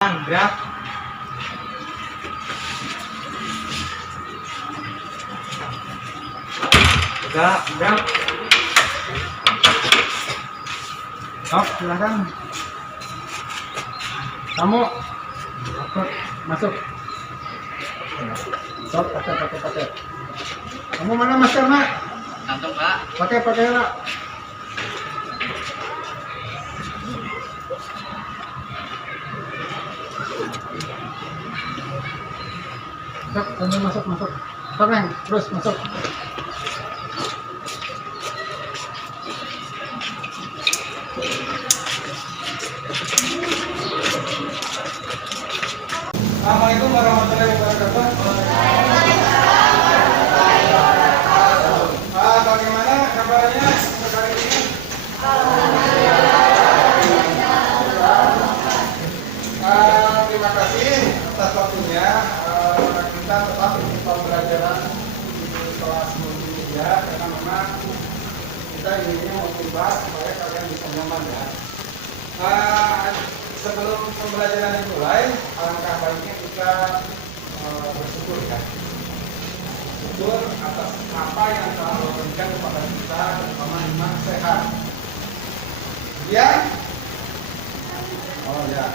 Gerak. Gerak. Sok, silakan. Kamu masuk. Sok, pakai. Kamu mana maskernya? Kantong, Pak. Pakai lah. Sok, kamu masuk. Sok, Neng, terus masuk. Assalamualaikum warahmatullahi wabarakatuh. Bagaimana kabarnya untuk hari ini? Terima kasih atas waktunya. Kita tetap di pembelajaran di kelas multimedia karena memang kita inginnya motivasi supaya kalian bisa nyaman ya. Sebelum pembelajaran dimulai, alangkah baiknya kita bersyukur ya. Bersyukur atas apa yang telah Allah berikan kepada kita, terutama iman sehat. Kemudian, oh ya,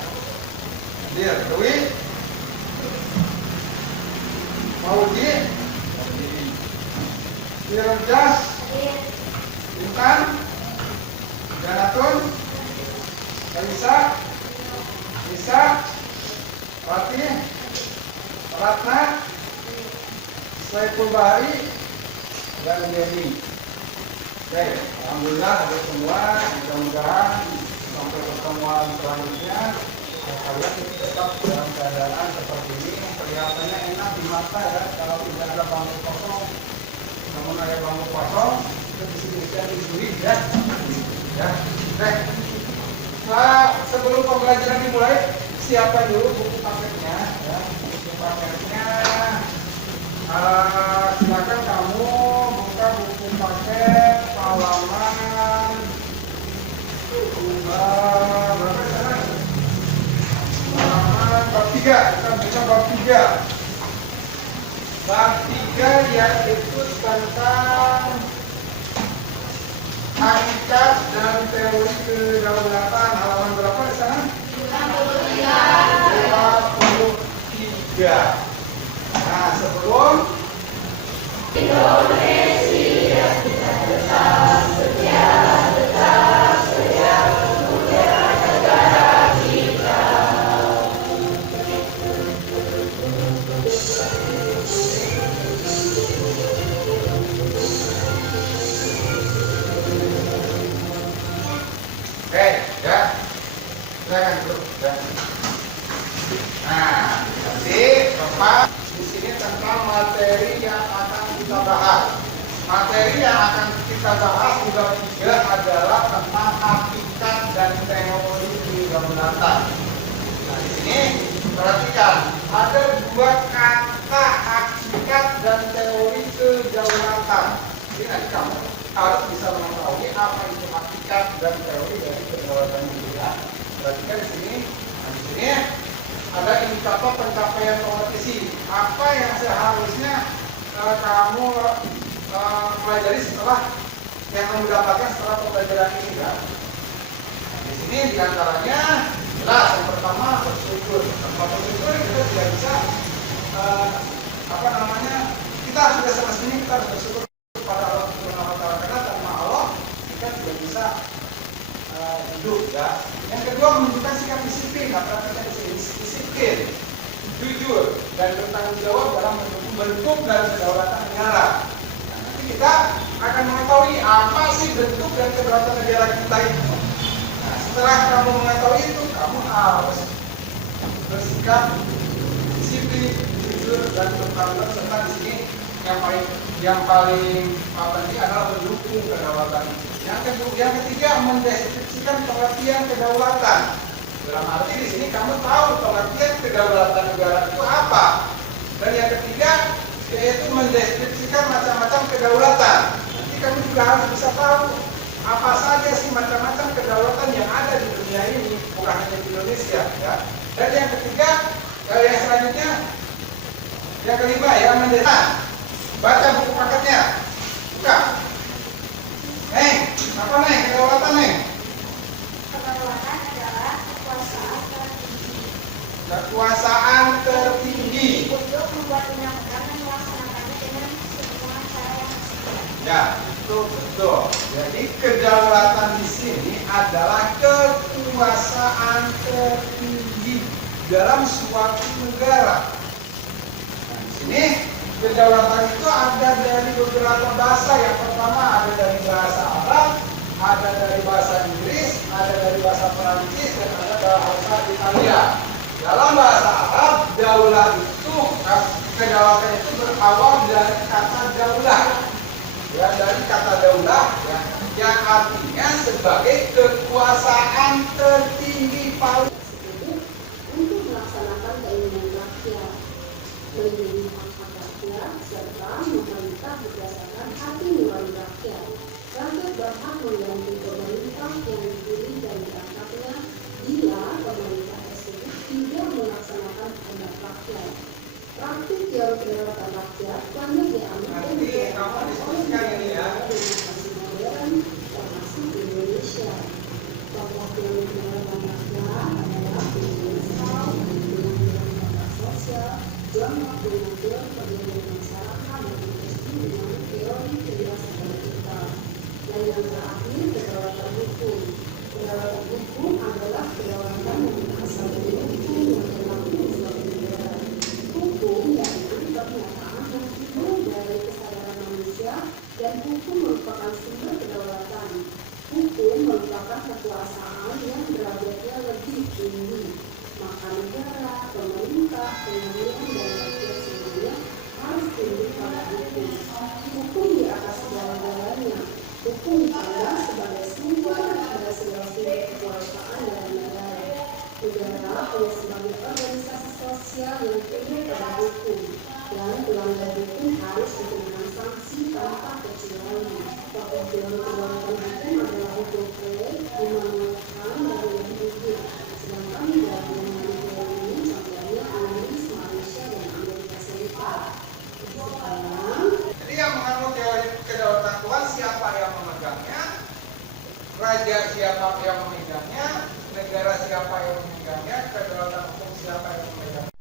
Dir, Dewi, Maudi, Dirjas, Intan, Janatun, Kalisa, Isa, Fatih, Ratna, Saiful Bahari, dan Yeni. Oke, alhamdulillah ada semua. Mudah-mudahan sampai pertemuan selanjutnya kalian tetap dalam keadaan seperti ini. Kelihatannya enak di mata ya, kalau tidak ada bangku kosong. Namun ada bangku kosong, itu bisa dicuri ya. Ya, oke. Nah, sebelum pembelajaran dimulai, siapkan dulu buku paketnya ya. Buku paketnya silakan kamu buka buku paket halaman berapa sana? Halaman bab 3, kita buka bab 3. Bab 3 yaitu tentang hakikat dan teori kedaulatan. Halaman berapa di sana? 53. Nah, sebelum Indonesia tetap setia negara kita. Oke, ya. Silakan dulu. Ya. Nah, nanti Bapak di sini tentang materi yang akan kita bahas. Materi yang akan kita bahas juga adalah tentang hakikat dan teori kedaulatan. Nah, di sini perhatikan ada dua kata hakikat dan teori kedaulatan. Jadi nanti kamu harus bisa mengetahui apa itu hakikat dan teori dari kedaulatan itu ya. Perhatikan di sini. Nah, di sini ada indikator pencapaian kompetisi. Apa yang seharusnya kamu pelajari setelah yang kamu dapatkan setelah pembelajaran ini ya. Nah, di sini diantaranya jelas yang pertama bersyukur. Tanpa bersyukur kita tidak bisa kita sudah semestinya kita harus bersyukur kepada Allah Subhanahu wa Ta'ala karena tanpa Allah kita tidak bisa hidup ya. Yang kedua menunjukkan sikap disiplin. Perhatikan disiplin, jujur dan bertanggung jawab dalam mendukung bentuk dan kedaulatan negara. Nah, nanti kita akan mengetahui apa sih bentuk dan kedaulatan negara kita itu. Nah, setelah kamu mengetahui itu, kamu harus bersikap disiplin, jujur dan bertanggung jawab. Serta di sini yang paling penting adalah mendukung kedaulatan. Yang ketiga mendeskripsikan pengertian kedaulatan. Dalam arti di sini kamu tahu pengertian kedaulatan negara itu apa. Dan yang ketiga yaitu mendeskripsikan macam-macam kedaulatan. Nanti kamu juga harus bisa tahu apa saja sih macam-macam kedaulatan yang ada di dunia ini, bukan hanya di Indonesia ya. Dan yang ketiga, yang selanjutnya, yang kelima ya, mendesak. Baca buku paketnya. Buka. Neng, apa Neng? Kedaulatan Neng? Kedaulatan adalah kekuasaan tertinggi Kekuasaan tertinggi. untuk membuat undang-undang dan melaksanakannya dengan semua cara yang sesuai. Ya, itu betul. Jadi kedaulatan di sini adalah kekuasaan tertinggi dalam suatu negara. Nah, di sini kedaulatan itu ada dari beberapa bahasa. Yang pertama ada dari bahasa Arab, ada dari bahasa Inggris, ada dari bahasa Perancis, dan ada bahasa Italia. Dalam bahasa Arab, daulah itu, kedaulatan itu berawal dari kata daulah. Ya, dari kata daulah ya, yang artinya sebagai kekuasaan tertinggi paling. Untuk melaksanakan keinginan rakyat, melindungi hak-hak rakyat, serta memerintah berdasarkan hati nurani rakyat. Rakyat berhak mengganti pemerintah yang dipilih dan diangkatnya bila pemerintah tersebut tidak melaksanakan kehendak rakyat. Praktik teori kedaulatan rakyat banyak diambil dan diterapkan oleh negara demokrasi modern termasuk Indonesia. Tokoh teori kedaulatan rakyat adalah universal dengan dampak sosial, jangka pengatur perdamaian masyarakat dan industri dengan teori kebiasaan kita. Dan yang terakhir, kedaulatan hukum. Kedaulatan hukum adalah kedaulatan yang berasal dari hukum yang berlaku di suatu negara. Hukum yaitu pernyataan yang timbul dari kesadaran manusia, dan hukum merupakan sumber kedaulatan. Hukum merupakan kekuasaan yang derajatnya lebih tinggi. Maka negara, pemerintah, pemilihan, dan rakyat semuanya harus tunduk pada hukum. Hukum di atas segala-galanya. Hukum dipandang sebagai sumber pada segala sumber kekuasaan dari negara. Negara hanya sebagai organisasi sosial yang tunduk pada hukum, dan pelanggar hukum harus dikenakan sanksi tanpa kecuali. Tokoh teori kedaulatan hukum adalah Hugo Freire, Immanuel Kant, dan Ludwig Wittgenstein. Sedangkan dalam mengenai teori ini contohnya Inggris, Malaysia, dan Amerika Serikat. Sekarang, Jadi yang menganut teori kedaulatan Tuhan, siapa yang memegangnya, raja siapa yang memegangnya, negara siapa yang memegangnya, kedaulatan hukum siapa yang memegangnya.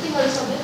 Tinggal disobek.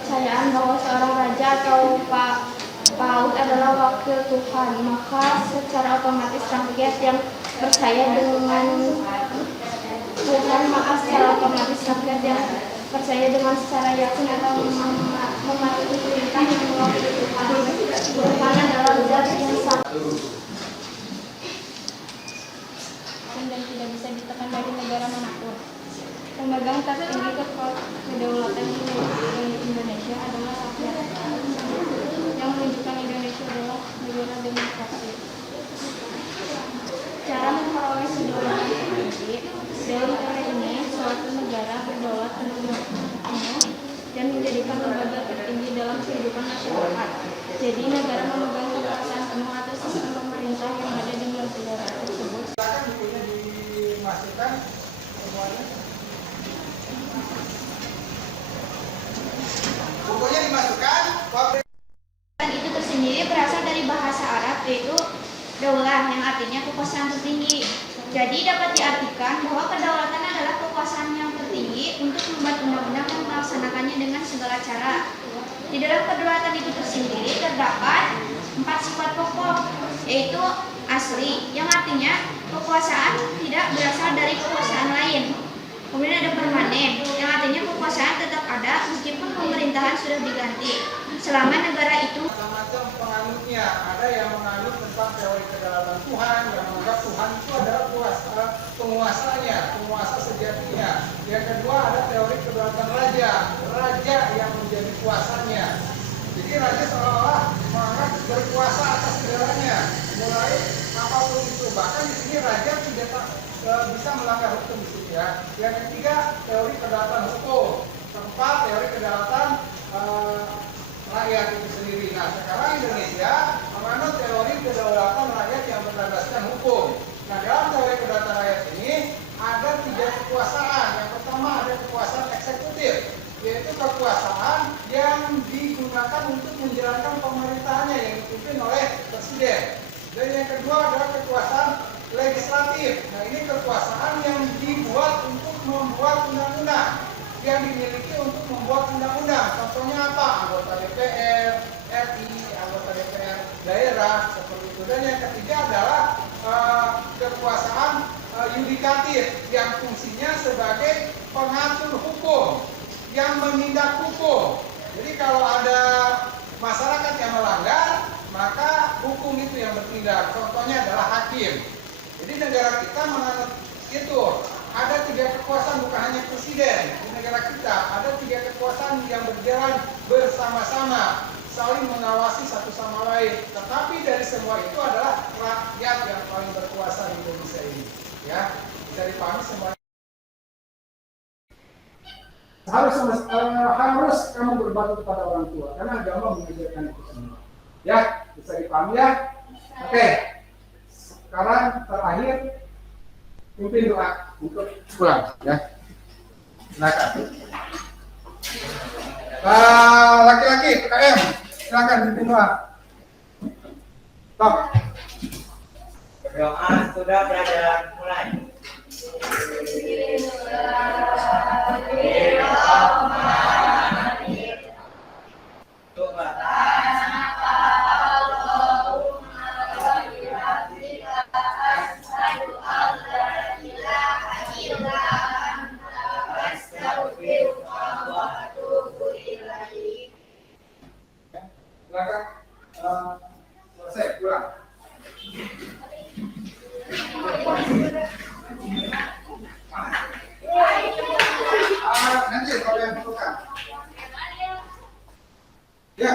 kepercayaan bahwa seorang raja atau paut adalah wakil Tuhan, maka secara otomatis rakyat yang percaya dengan Tuhan, maka secara otomatis rakyat yang percaya dengan secara yakin atau mematuhi perintah yang mewakili Tuhan. Tuhan adalah zat yang satu dan tidak bisa ditekan dari negara manapun. Pemegang tertinggi kedaulatan Indonesia adalah rakyat, yang menunjukkan Indonesia adalah negara demokrasi. Cara memperoleh kedaulatan tertinggi dalam teori ini, suatu negara berdaulat penuh dan menjadikan lembaga tertinggi dalam kehidupan masyarakat. Jadi negara memegang kekuasaan penuh atas sistem pemerintah yang ada di negara tersebut. Silakan bukunya dimasukkan semuanya. Bukunya dimasukkan. Itu tersendiri berasal dari bahasa Arab, yaitu daulah, yang artinya kekuasaan tertinggi. Jadi dapat diartikan bahwa kedaulatan adalah kekuasaan yang tertinggi untuk membuat undang-undang dan melaksanakannya dengan segala cara. Di dalam kedaulatan itu tersendiri terdapat 4 sifat pokok, yaitu asli, yang artinya kekuasaan tidak berasal dari kekuasaan lain. Kemudian ada permanen, yang artinya kekuasaan tetap ada meskipun pemerintahan sudah diganti, selama negara itu. Macam-macam penganutnya, ada yang menganut tentang teori kedaulatan Tuhan, yang menganggap Tuhan itu adalah penguasanya, penguasa sejatinya. Yang kedua ada teori kedaulatan raja, raja yang menjadi kuasanya. Jadi raja seolah-olah menganggap berkuasa atas segalanya, mulai apapun itu. Bahkan di sini raja tidak bisa melanggar hukum di situ ya. Yang ketiga teori kedaulatan hukum. Keempat teori kedaulatan rakyat itu sendiri. Nah sekarang Indonesia menganut teori kedaulatan rakyat yang berlandaskan hukum. Nah dalam teori kedaulatan rakyat ini ada 3 kekuasaan. Yang pertama ada kekuasaan eksekutif, yaitu kekuasaan yang digunakan untuk menjalankan pemerintahannya yang dipimpin oleh presiden. Dan yang kedua adalah kekuasaan legislatif. Nah ini kekuasaan yang dibuat untuk membuat undang-undang, yang dimiliki untuk membuat undang-undang. Contohnya apa? Anggota DPR RI, anggota DPR daerah, seperti itu. Dan yang ketiga adalah kekuasaan yudikatif, yang fungsinya sebagai pengatur hukum, yang menindak hukum. Jadi kalau ada masyarakat yang melanggar, maka hukum itu yang bertindak. Contohnya adalah hakim. Jadi negara kita menganut itu. Ada 3 kekuasaan, bukan hanya presiden. Di negara kita ada 3 kekuasaan yang berjalan bersama-sama, saling mengawasi satu sama lain. Tetapi dari semua itu adalah rakyat yang paling berkuasa di Indonesia ini. Ya, bisa dipahami semuanya. Harus kamu berbakti kepada orang tua, karena agama mengajarkan itu semua. Ya, bisa dipahami ya. Oke. Sekarang terakhir pimpin doa untuk pulang ya. Silakan. Laki-laki PKM, silakan pimpin doa. Stop. Doa sudah berada mulai. Selesai pulang. Nanti kalau yang perlukan. Ya.